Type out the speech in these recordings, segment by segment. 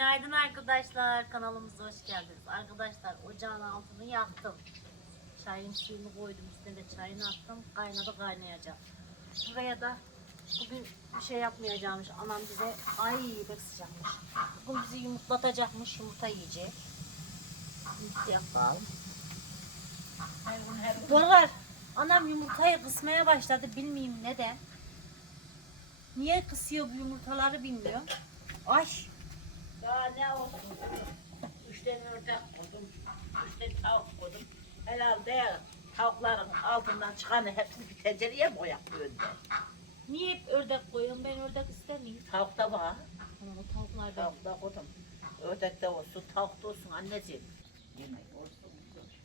Günaydın arkadaşlar. Kanalımıza hoş geldiniz. Arkadaşlar ocağın altını yaktım. Çayın suyunu koydum. Üstüne de çayını attım. Kaynadı kaynayacak. Buraya da bugün bir şey yapmayacakmış. Anam bize ay pek sıcakmış. Bugün bizi yumurtlatacakmış. Yumurta yiyecek. Yumurta yapalım. Dolar. Anam yumurtayı kısmaya başladı. Bilmeyeyim neden. Niye kısıyor bu yumurtaları bilmiyorum. Ay. Ne oldu? Üç tane ördek koydum. Üç tane tavuk koydum. Herhalde tavukların altından çıkanı hepsini bir tencereye mi koyak önde? Niye hep ördek koyuyorum? Ben ördek istemiyorum. Tavuk da var. Ama o tavuklar ben. Tavuk da koydum. Ördek de olsun, tavuk da olsun anneciğim. Yemek olsun. Söylüyorsun.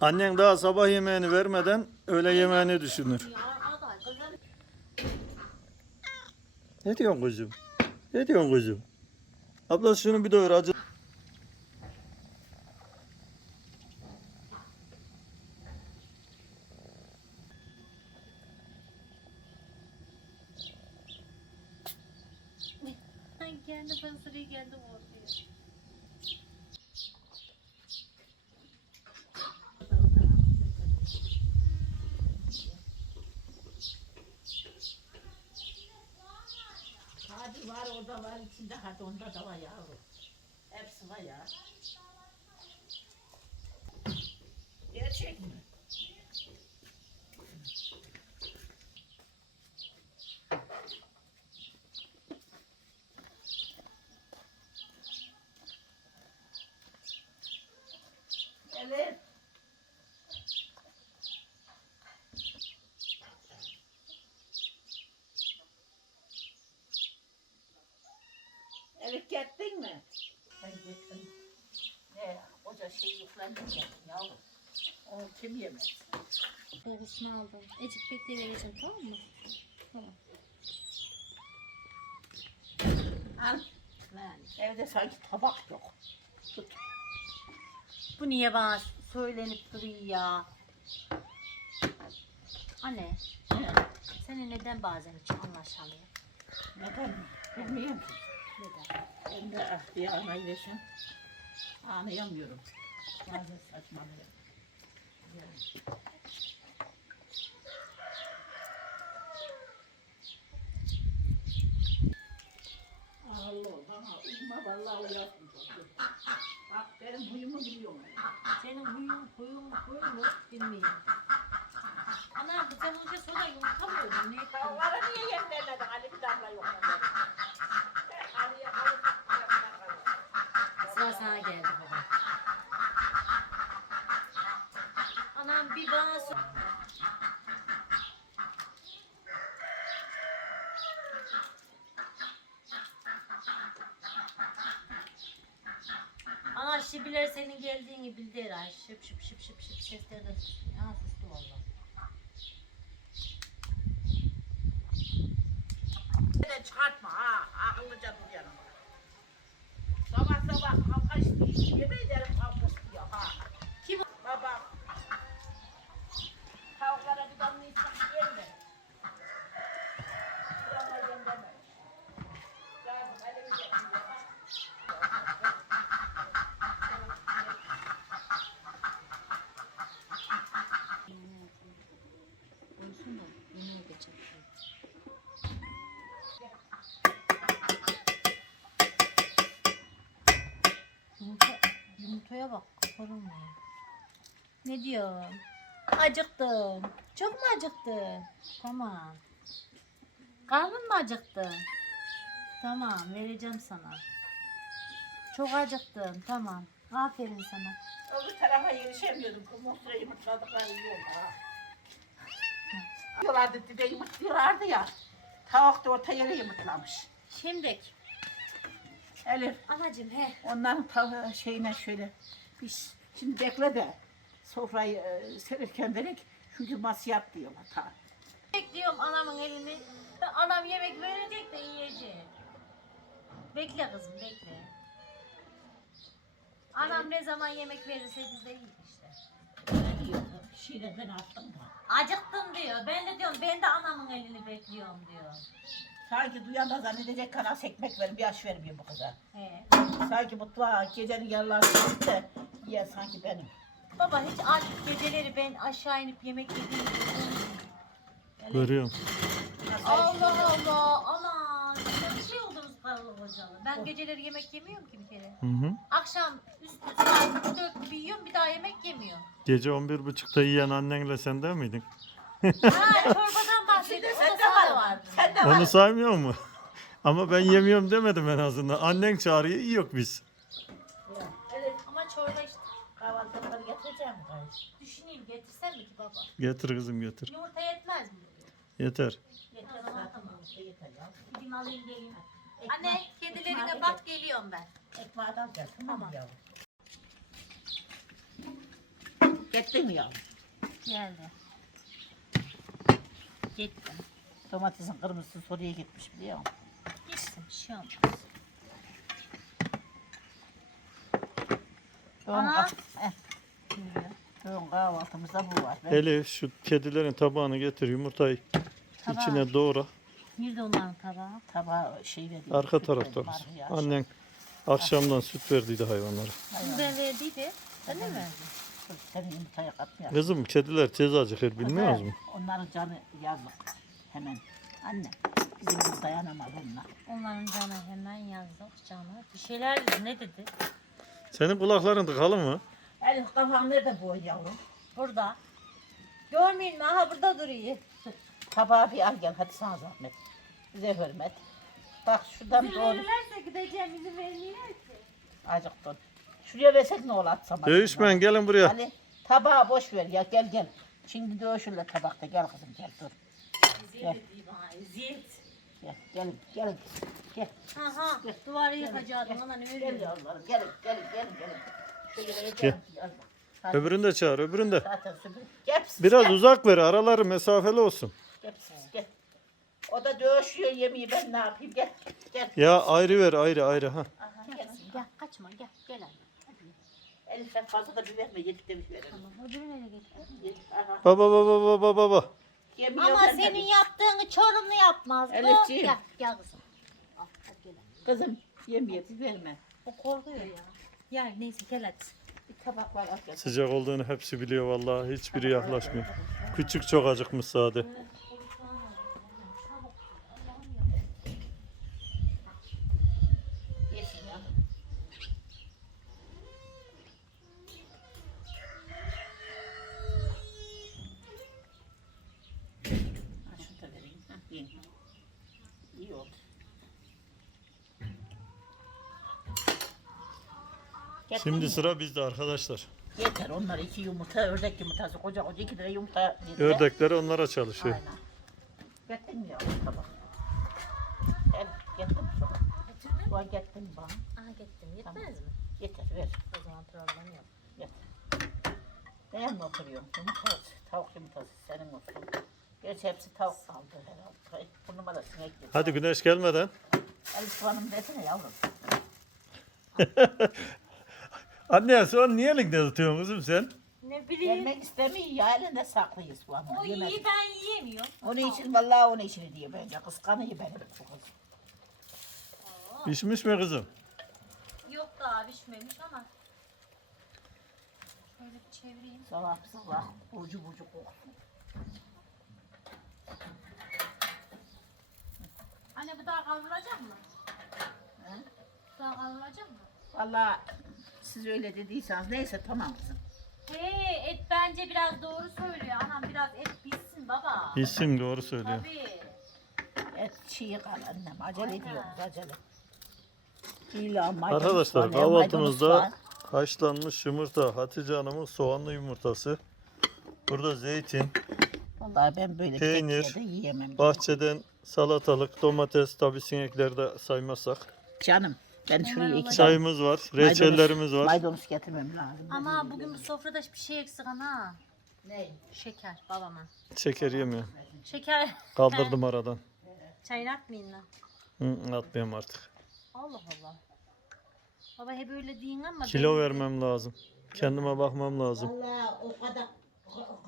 Annen daha sabah yemeğini vermeden öğle yemeğini düşünür. Ya aday kızım. Ne diyorsun kuzum? Ne diyorsun kuzum? Abla şunu bir doyur acı. Ay kendi fısırıyı kendi ortaya. Hadi var orada var içinde hadi onda da var yavrum. Hepsi var ya. Gerçek mi? Evet. Elif gittin mi? Ben gittim. Ne? Koca gittim yavrum. Onu kim yemez? Kokusunu aldım. Ecik bekleyivereceğim tamam mı? Tamam. Al. Lan, evde sanki tabak yok. Tut. Bu niye bana söylenip duruyor ya? Anne, Ne? senin neden bazen hiç anlaşamıyor? Neden? Bilmiyorum ki. Neden? Ben de ah diye anaylaşım. Anlayamıyorum. Saçmalıyorum. Yani. Allah bana uyuma vallahi uyatmayacağım. Bak benim huyumu biliyorum. Senin huyun, huyun, huyun mu bilmiyorum. Ana sen önce sonra yumurta mı öldün? Ne Tavuklara niye yem vermedin? Ali bir damla yok. Ali'ye alıp Sıra sana geldi baba. Anam bir bana sor. Ana şibiler senin geldiğini bildi herhalde. Şıp şıp şıp şıp şıp sesleri de. Ya sustu valla. de çıkartma ha. Akıllıca dur yanıma. Sabah sabah kavga istiyor. Yemin ederim kavga istiyor ha. Kim? Baba. Tavuklara bir damla içmek yerine. Bir damla yem deme. Yardım elimi getir. Koysun da yemeğe geçelim. Yumurta, yumurtaya bak. Kaparım ya. Ne diyorsun? Acıktım. Çok mu acıktın? Tamam. Karnın mı acıktı? Tamam vereceğim sana. Çok acıktım. Tamam. Aferin sana. Öbür tarafa yetişemiyordum. Kumosura yumurtladıkları yiyorlar. Yiyorlardı dibe yumurtluyorlardı ya. Tavuk da orta yere yumurtlamış. Şimdi Elif anacığım he. onların tavuğu şeyine şöyle biz şimdi bekle de sofrayı e, serirken dedik çünkü masiyat diyorlar ta. Bekliyorum anamın elini. Anam yemek verecek de yiyecek. Bekle kızım bekle. Anam ne zaman yemek verirse biz de yiyiz işte. diyor. Şiire ben attım da. Acıktım diyor. Ben de diyorum ben de anamın elini bekliyorum diyor. Sanki duyan da zannedecek kanal ekmek ver bir aş vermiyor bu kıza. He. Sanki mutfağa gecenin yarılarını de yiyen sanki benim. Baba hiç aç geceleri ben aşağı inip yemek yediğim Görüyorum. Allah Allah aman size bir şey oldunuz paralı hocalı. Ben geceleri yemek yemiyorum ki bir kere. Hı hı. Akşam üstü saat 3-4 gibi yiyorum bir daha yemek yemiyorum. Gece 11.30'da yiyen annenle sen de miydin? Ha çorbadan bahsediyorum. O da Sen de var. vardı. Sen de Onu var. saymıyor mu? Ama ben yemiyorum demedim en azından. Annen çağırıyor, iyi yok biz. Evet. Ama çorba işte. Kahvaltılıkları getireceğim mi gayet? Düşüneyim getirsem mi ki baba? Getir kızım getir. Yumurta yetmez mi? Yeter. Yeter yeter ya. Gideyim alayım geleyim. Anne kedilerine bak geliyorum ben. Ekmeği de gel tamam mı yavrum? Gittin mi yavrum? Geldi. Gittim. Domatesin kırmızısı soruya gitmiş biliyor musun? Gittim bir şey olmaz. Doğum, Ana. kah- eh, doğum kahvaltımızda bu var. Ben Elif şu kedilerin tabağını getir yumurtayı Tabağı. içine doğra. Nerede onların tabağı? tabağa şey vereyim. Arka süt tarafta. arı ya. Annen akşamdan süt verdiydi hayvanlara. Kim ben verdiydi? De mi Senin yumurtaya katmıyor. Kızım kediler tez acıkır bilmiyor musun? Onların canı yazık. Hemen. Anne. Bizim kız dayanamaz onlar. Onların canı hemen yazdık canı. Bir şeyler dedi. Ne dedi? Senin kulakların tıkalı mı? Elif kafan nerede bu yavrum? Burada. Görmeyin mi? Aha burada duruyor. Tabağı bir al gel hadi sana zahmet. Bize hürmet. Bak şuradan İzin doğru verirlerse gideceğim. izin vermiyorlar ki. acıktın. Şuraya versek ne olur atsam. Dövüşmeyin gelin buraya. Ali tabağı boş ver ya gel gel. Şimdi dövüşürler tabakta gel kızım gel dur. Bana. Eziyet. Gel gel gel. Gel. Aha. Duvarı yıkacaktım. Gel öyle? yavrularım gelin gelin gelin gelin. Şöyle Gel. Gel. Öbürünü de çağır öbürünü de. Zaten süpür. Gel. Biraz gel. uzak ver araları mesafeli olsun. Gel, gel. O da dövüşüyor yemeği ben ne yapayım gel. Gel. Ya ayrı ver ayrı ayrı ha. Aha, gel. Gel kaçma gel. Gel anne. Elif sen fazla da bir verme yedik demiş verelim. Tamam. Öbürü nereye geçti? Yedik, aha. Baba baba baba baba. Yemiyor Ama senin bir- yaptığını çorumlu yapmaz. Elifciğim. Gel, gel kızım. Al, al gel. Kızım yemiyor bir verme. O korkuyor ya. Ya neyse gel hadi. Bir tabak var al gel. Sıcak olduğunu hepsi biliyor vallahi hiçbiri yaklaşmıyor. Küçük çok acıkmış sade. Yesin ya. Ha, şunu da vereyim. Ha, yiyin. İyi oldu. Getirdin Şimdi mi? sıra bizde arkadaşlar. Yeter onlar iki yumurta, ördek yumurtası, koca koca iki tane yumurta. yediler. Ördekleri onlara çalışıyor. Aynen. Getirdin mi yavrum tabak? Gel, getirdin mi sonra? Getirdin. Var mi bana? Aha gittim. Yetmez Tamam. mi? Yeter, ver. O zaman problem yok. Yeter. Ben mi oturuyorum? Yumurta, tavuk yumurtası senin olsun. Gerçi hepsi tavuk kaldı herhalde. Burnuma da sinek girdi. Hadi güneş gelmeden. Elif Hanım desene yavrum. Anne son niye elinde tutuyorsun kızım sen? Ne bileyim. Gelmek istemiyor ya elinde saklıyız bu ama. O iyi ben yiyemiyorum. Onun için vallahi onun için diyor bence. Kıskanıyor beni bu kız. Pişmiş mi kızım? Yok daha pişmemiş ama. Şöyle bir çevireyim. Salak salak. Burcu burcu koksun. Anne bu daha kavrulacak mı? He? Bu daha kavrulacak mı? Vallahi siz öyle dediyseniz neyse tamam kızım. Hey et bence biraz doğru söylüyor. Anam biraz et pişsin baba. İsim doğru söylüyor. Tabii. Et çiğ kal annem. Acele ediyoruz acele. İlan, maydanoz, Arkadaşlar soğan, maydanoz, kahvaltımızda soğan. haşlanmış yumurta, Hatice Hanım'ın soğanlı yumurtası. Burada zeytin, Vallahi ben böyle Peynir, Peynir, de yiyemem. bahçeden salatalık, domates, tabi sinekleri de saymazsak. Canım ben şuraya iki tane Çayımız var, reçellerimiz var. maydanoz getirmem lazım. Ama bugün bu sofrada bir şey eksik ana. Ne? Şeker babama. Şeker yemiyor. Şeker. Kaldırdım aradan. Çayını atmayın lan. Hı, atmayayım artık. Allah Allah. Baba hep öyle deyin ama Kilo ben- vermem lazım. Kendime bakmam lazım. Vallahi o kadar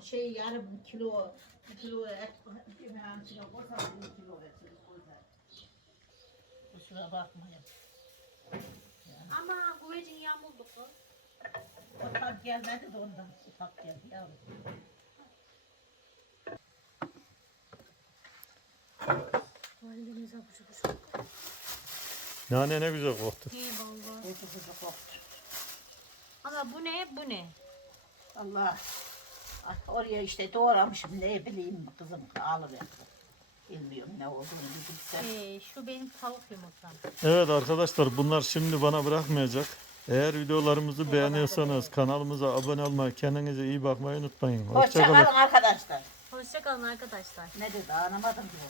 Şey yarım kilo, bir kilo et, yemeğin içine koysam bir kilo et. koysam. Kusura bakmayın. Ama güvecin yağmurdu kız. Ufak gelmedi de ondan. Ufak geldi yavrum. Validemiz. Nane ne güzel koktu. İyi valla. Kuzu kuzu koktu. Ama bu ne bu ne? Allah. Ah, Oraya işte doğramışım ne bileyim kızım alıverdi. Bilmiyorum ne olduğunu bilsem. Ee, şu benim tavuk yumurtam. Evet arkadaşlar bunlar şimdi bana bırakmayacak. Eğer videolarımızı beğeniyorsanız kanalımıza abone olmayı, kendinize iyi bakmayı unutmayın. Hoşçakalın Hoşçakalın. arkadaşlar. Hoşçakalın arkadaşlar. Ne dedi anlamadım ki.